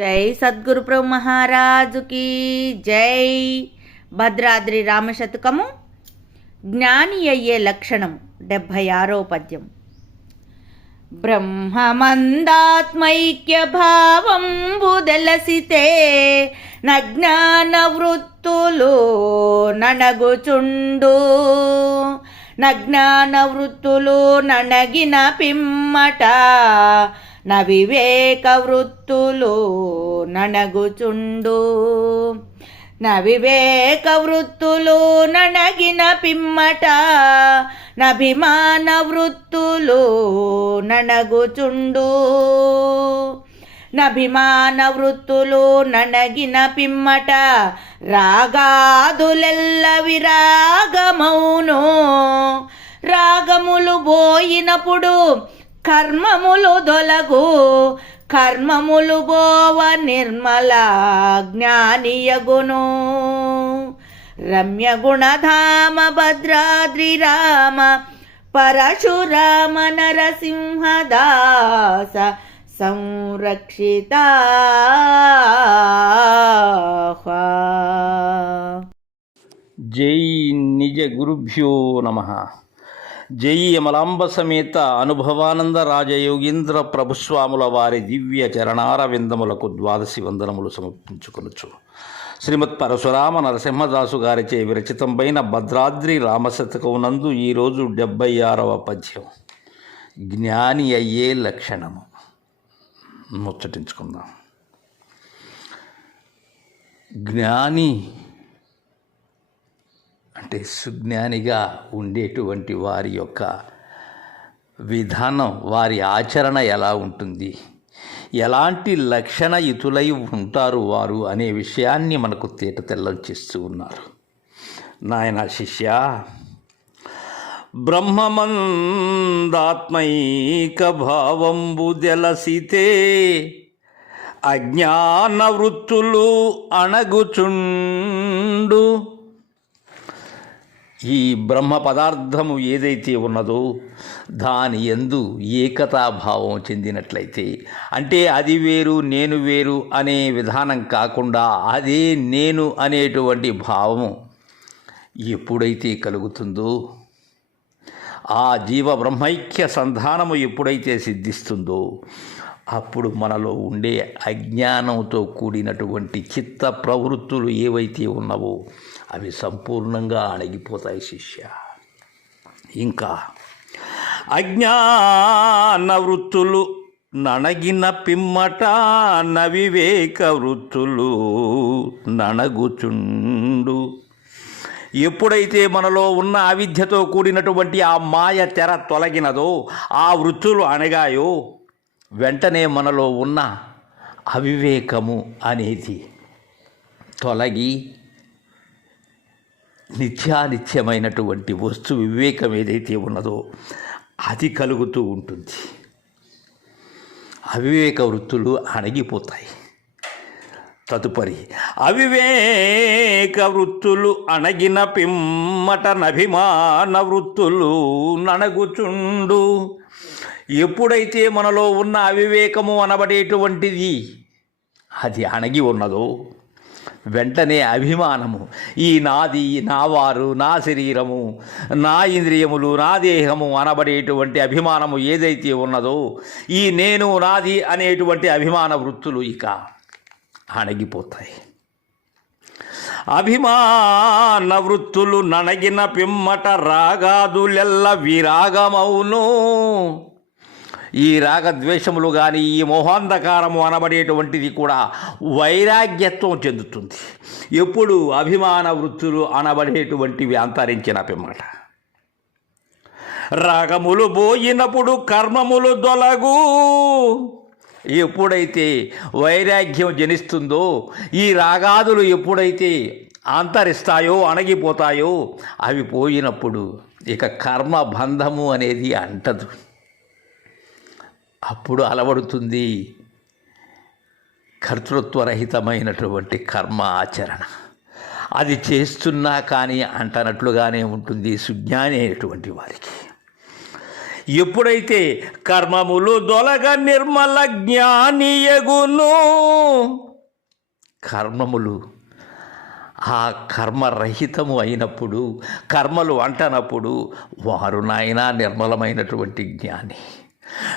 జై సద్గురు ప్రభు మహారాజుకి జై. భద్రాద్రి రామశతకము జ్ఞాని అయ్యే లక్షణం డెబ్భై ఆరో పద్యం. బ్రహ్మమందాత్మైక్య భావం బుదలసితే నజ్ఞాన వృత్తులు ననగుచుండు. నజ్ఞాన వృత్తులు ననగిన పిమ్మట నా వివేక వృత్తులు ననగుచుండు. నా వివేక వృత్తులు ననగిన పిమ్మట నభిమాన వృత్తులు ననగుచుండు. నభిమాన వృత్తులు ననగిన పిమ్మట రాగాదులెల్ల విరాగమౌను. రాగములు పోయినప్పుడు కర్మములు దొలగు కర్మములు బోవ నిర్మల జ్ఞానియగును. రమ్య గుణధామ భద్రాద్రి రామ పరశురామ నరసింహదాస సంరక్షిత. జై నిజ గురుభ్యో నమ. జై అమలాంబ సమేత అనుభవానంద రాజయోగీంద్ర ప్రభుస్వాముల వారి దివ్య చరణార విందములకు ద్వాదశి వందనములు సమర్పించుకొనొచ్చు శ్రీమద్ పరశురామ నరసింహదాసు గారిచే విరచితంపైన భద్రాద్రి రామశతకమునందు ఈరోజు డెబ్బై ఆరవ పద్యం. జ్ఞాని అయ్యే లక్షణము. ముచ్చటించుకుందాం. జ్ఞాని అంటే సుజ్ఞానిగా ఉండేటువంటి వారి యొక్క విధానం వారి ఆచరణ ఎలా ఉంటుంది? ఎలాంటి లక్షణయుతులై ఉంటారు వారు అనే విషయాన్ని మనకు తేట తెల్లం చేస్తూ ఉన్నారు. నాయన శిష్య బ్రహ్మమందాత్మైక భావంబు జలసితే అజ్ఞాన వృత్తులు అణగుచుండు. ఈ బ్రహ్మ పదార్థము ఏదైతే ఉన్నదో దాని ఎందు ఏకతాభావం చెందినట్లయితే అంటే అది వేరు నేను వేరు అనే విధానం కాకుండా అదే నేను అనేటువంటి భావము ఎప్పుడైతే కలుగుతుందో ఆ జీవ బ్రహ్మైక్య సంధానము ఎప్పుడైతే సిద్ధిస్తుందో అప్పుడు మనలో ఉండే అజ్ఞానంతో కూడినటువంటి చిత్త ప్రవృత్తులు ఏవైతే ఉన్నావో అవి సంపూర్ణంగా అణగిపోతాయి శిష్య. ఇంకా అజ్ఞాన వృత్తులు నణగిన పిమ్మట నవివేక వృత్తులు నణగుచుండు. ఎప్పుడైతే మనలో ఉన్న అవిద్యతో కూడినటువంటి ఆ మాయ తెర తొలగినదో ఆ వృత్తులు అనగాయో వెంటనే మనలో ఉన్న అవివేకము అనేది తొలగి నిత్యానిత్యమైనటువంటి వస్తు వివేకం ఏదైతే ఉన్నదో అది కలుగుతూ ఉంటుంది. అవివేక వృత్తులు అణగిపోతాయి. తదుపరి అవివేక వృత్తులు అణగిన పిమ్మట నభిమాన వృత్తులు నణగుచుండు. ఎప్పుడైతే మనలో ఉన్న అవివేకము అనబడేటువంటిది అది అణగి ఉన్నదో వెంటనే అభిమానము. ఈ నాది నా వారు నా శరీరము నా ఇంద్రియములు నా దేహము అనబడేటువంటి అభిమానము ఏదైతే ఉన్నదో ఈ నేను నాది అనేటువంటి అభిమాన వృత్తులు ఇక అణగిపోతాయి. అభిమాన వృత్తులు నణగిన పిమ్మట రాగాదులెల్ల విరాగమవును ఈ రాగద్వేషములు కానీ ఈ మోహాంధకారము అనబడేటువంటిది కూడా వైరాగ్యత్వం చెందుతుంది. ఎప్పుడు అభిమాన వృత్తులు అనబడేటువంటివి అంతరించిన పిమ్మట రాగములు పోయినప్పుడు కర్మములు దొలగు. ఎప్పుడైతే వైరాగ్యం జనిస్తుందో ఈ రాగాదులు ఎప్పుడైతే అంతరిస్తాయో అణగిపోతాయో అవి పోయినప్పుడు ఇక కర్మ బంధము అనేది అంటదు. అప్పుడు అలవడుతుంది. కర్తృత్వరహితమైనటువంటి కర్మ ఆచరణ. అది చేస్తున్నా కానీ అంటనట్లుగానే ఉంటుంది సుజ్ఞాని అయినటువంటి వారికి. ఎప్పుడైతే కర్మములు దొలగ నిర్మల జ్ఞానియగును కర్మములు ఆ కర్మరహితము అయినప్పుడు కర్మలు అంటనప్పుడు వారు నాయన నిర్మలమైనటువంటి జ్ఞాని.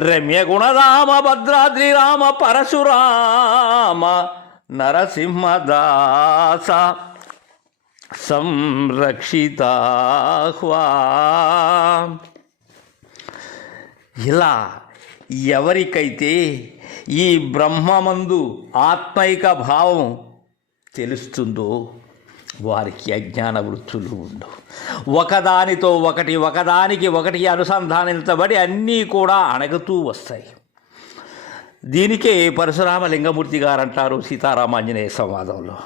రమ్య గుణరామ భద్రాద్రి రామ పరశురామ నరసింహదాస సంరక్షితాహ్వా ఇలా ఎవరికైతే ఈ బ్రహ్మమందు ఆత్మైక భావం తెలుస్తుందో వారికి అజ్ఞాన వృత్తులు ఉండవు ఒకదానితో ఒకటి ఒకదానికి ఒకటి అనుసంధానించబడి అన్నీ కూడా అణగుతూ వస్తాయి. దీనికే పరశురామ లింగమూర్తి గారు అంటారు సీతారామాంజనేయ సంవాదంలో.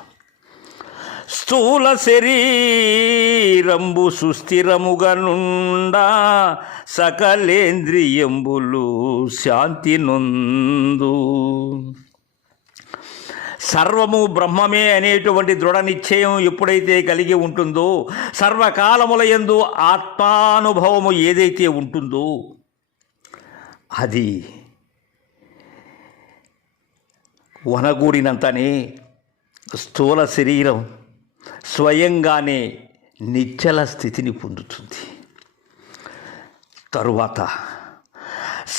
స్థూల శరీరంబు సుస్థిరముగా నుండ సకలేంద్రియంబులు శాంతి నొందు సర్వము బ్రహ్మమే అనేటువంటి దృఢ నిశ్చయం ఎప్పుడైతే కలిగి ఉంటుందో సర్వకాలముల యందు ఆత్మానుభవము ఏదైతే ఉంటుందో అది వనగూడినంతనే స్థూల శరీరం స్వయంగానే నిశ్చల స్థితిని పొందుతుంది. తరువాత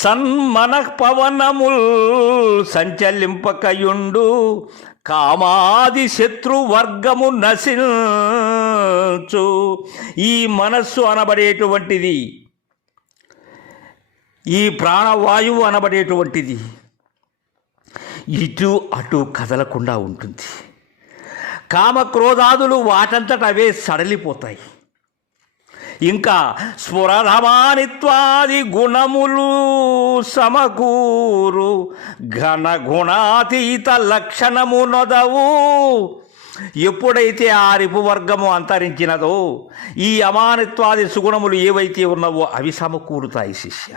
సన్మన పవనముల్ సంచలింపకయుండు కామాది శత్రు వర్గము నశించు. ఈ మనస్సు అనబడేటువంటిది. ఈ ప్రాణవాయువు అనబడేటువంటిది. ఇటు అటు కదలకుండా ఉంటుంది. కామక్రోధాదులు వాటంతట అవే సడలిపోతాయి. ఇంకా స్ఫురధమానిత్వాది గుణములు సమకూరు. ఘన గుణాతీత లక్షణము నొదవు. ఎప్పుడైతే ఆ రిపు వర్గము అంతరించినదో ఈ అమానిత్వాది సుగుణములు ఏవైతే ఉన్నవో అవి సమకూరుతాయి శిష్య.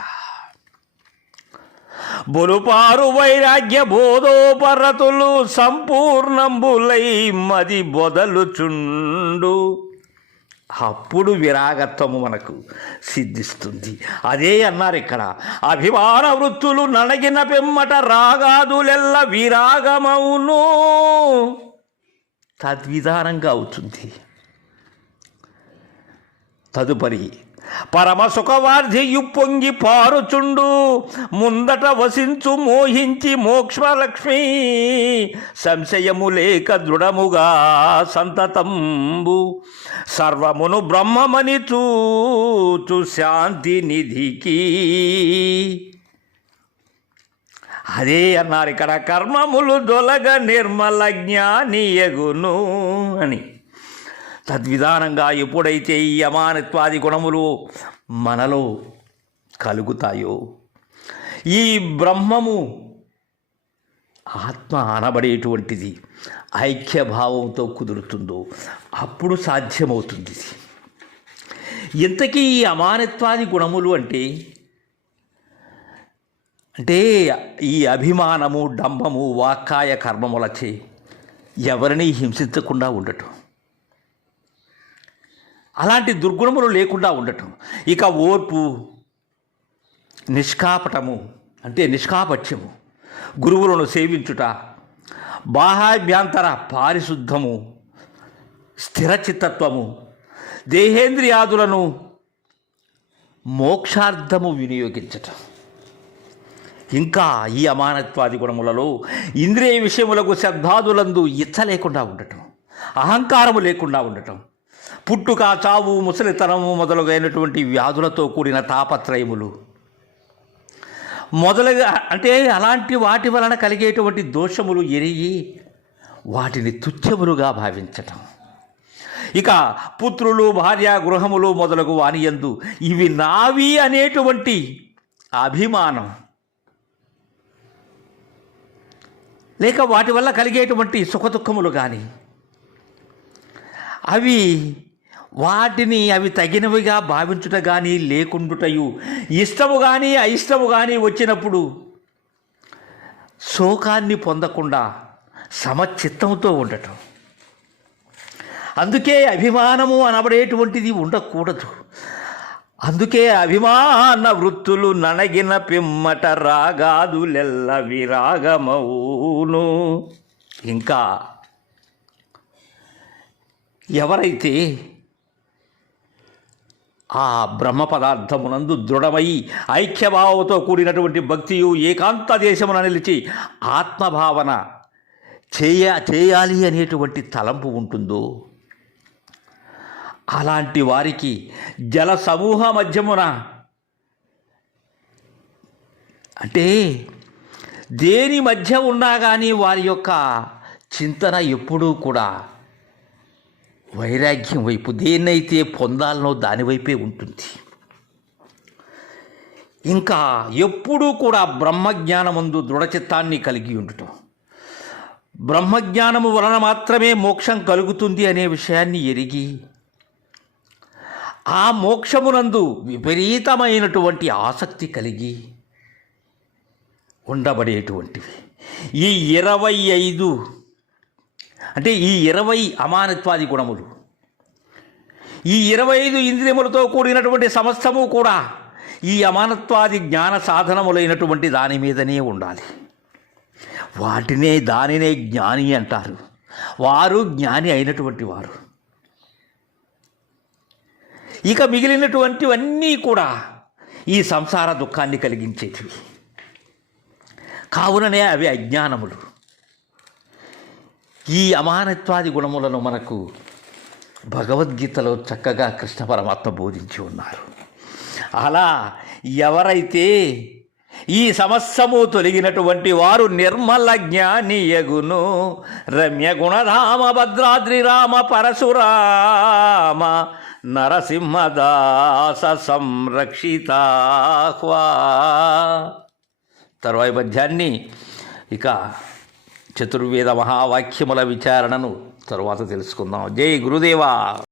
బొలుపారు వైరాగ్య బోధోపరతులు సంపూర్ణంబులై మది బొదలుచుండు. అప్పుడు విరాగత్వము మనకు సిద్ధిస్తుంది. అదే అన్నారు ఇక్కడ అభిమాన వృత్తులు నణగిన పెమ్మట రాగాదులెల్ల విరాగమవును తద్విధానంగా అవుతుంది. తదుపరి పరమసుఖవార్ధియు పొంగి పారుచుండు ముందట వసించు మోహించి మోక్షలక్ష్మి. సంశయము లేక దృఢముగా సంతతంబు. సర్వమును బ్రహ్మమని చూచు శాంతి నిధికి. అదే అన్నారు ఇక్కడ కర్మములు దొలగ నిర్మల జ్ఞానియగును అని. తద్విధానంగా ఎప్పుడైతే ఈ అమానత్వాది గుణములు మనలో కలుగుతాయో ఈ బ్రహ్మము ఆత్మ అనబడేటువంటిది ఐక్యభావంతో కుదురుతుందో అప్పుడు సాధ్యమవుతుంది ఇది. ఇంతకీ ఈ అమానత్వాది గుణములు అంటే అంటే ఈ అభిమానము డంబము వాక్కాయ కర్మములచే ఎవరిని హింసించకుండా ఉండటం అలాంటి దుర్గుణములు లేకుండా ఉండటం. ఇక ఓర్పు నిష్కాపటము అంటే నిష్కాపట్యము. గురువులను సేవించుట బాహాభ్యాంతర పారిశుద్ధము స్థిరచిత్తత్వము దేహేంద్రియాదులను మోక్షార్థము వినియోగించటం. ఇంకా ఈ అమానత్వాది గుణములలో ఇంద్రియ విషయములకు శ్రద్ధాదులందు ఇచ్చ లేకుండా ఉండటం అహంకారము లేకుండా ఉండటం పుట్టుక చావు ముసలితనము మొదలగైనటువంటి వ్యాధులతో కూడిన తాపత్రయములు. మొదలుగా అంటే అలాంటి వాటి వలన కలిగేటువంటి దోషములు ఎరిగి వాటిని తుచ్చములుగా భావించటం. ఇక పుత్రులు భార్య గృహములు మొదలగు వానియందు ఇవి నావి అనేటువంటి అభిమానం. లేక వాటి వల్ల కలిగేటువంటి సుఖదుఖములు కానీ అవి వాటిని అవి తగినవిగా భావించుట కానీ లేకుండుటయు. ఇష్టము కానీ అయిష్టము కానీ వచ్చినప్పుడు శోకాన్ని పొందకుండా సమచిత్తంతో ఉండటం. అందుకే అభిమానము అనబడేటువంటిది ఉండకూడదు. అందుకే అభిమాన వృత్తులు ననగిన పిమ్మట రాగాదులెల్ల విరాగమవును. ఇంకా ఎవరైతే ఆ బ్రహ్మ పదార్థమునందు దృఢమై ఐక్యభావంతో కూడినటువంటి భక్తియు ఏకాంత దేశమున నిలిచి ఆత్మభావన చేయ చేయాలి అనేటువంటి తలంపు ఉంటుందో అలాంటి వారికి జల సమూహ మధ్యమున అంటే దేని మధ్య ఉన్నా కానీ వారి యొక్క చింతన ఎప్పుడూ కూడా వైరాగ్యం వైపు దేన్నైతే పొందాలనో దానివైపే ఉంటుంది. ఇంకా ఎప్పుడూ కూడా బ్రహ్మజ్ఞానముందు దృఢచిత్తాన్ని కలిగి ఉండటం. బ్రహ్మజ్ఞానము వలన మాత్రమే మోక్షం కలుగుతుంది అనే విషయాన్ని ఎరిగి ఆ మోక్షమునందు విపరీతమైనటువంటి ఆసక్తి కలిగి ఉండబడేటువంటివి. ఈ ఇరవై ఐదు అంటే ఈ ఇరవై అమానత్వాది గుణములు. ఈ ఇరవై ఐదు ఇంద్రియములతో కూడినటువంటి సమస్తము కూడా ఈ అమానత్వాది జ్ఞాన సాధనములైనటువంటి దాని మీదనే ఉండాలి. వాటినే దానినే జ్ఞాని అంటారు. వారు జ్ఞాని అయినటువంటి వారు. ఇక మిగిలినటువంటివన్నీ కూడా ఈ సంసార దుఃఖాన్ని కలిగించేటివి. కావుననే అవి అజ్ఞానములు. ఈ అమానత్వాది గుణములను మనకు భగవద్గీతలో చక్కగా కృష్ణ పరమాత్మ బోధించి ఉన్నారు. అలా ఎవరైతే ఈ సమస్తము తొలగినటువంటి వారు నిర్మల జ్ఞానియగును. రమ్య గుణధామ భద్రాద్రి రామ పరశురామ నరసింహదాస సంరక్షితాహ్వా. తర్వాయి పద్యాన్ని ఇక చతుర్వేద మహావాక్యముల విచారణను తరువాత తెలుసుకుందాం. జై గురుదేవా!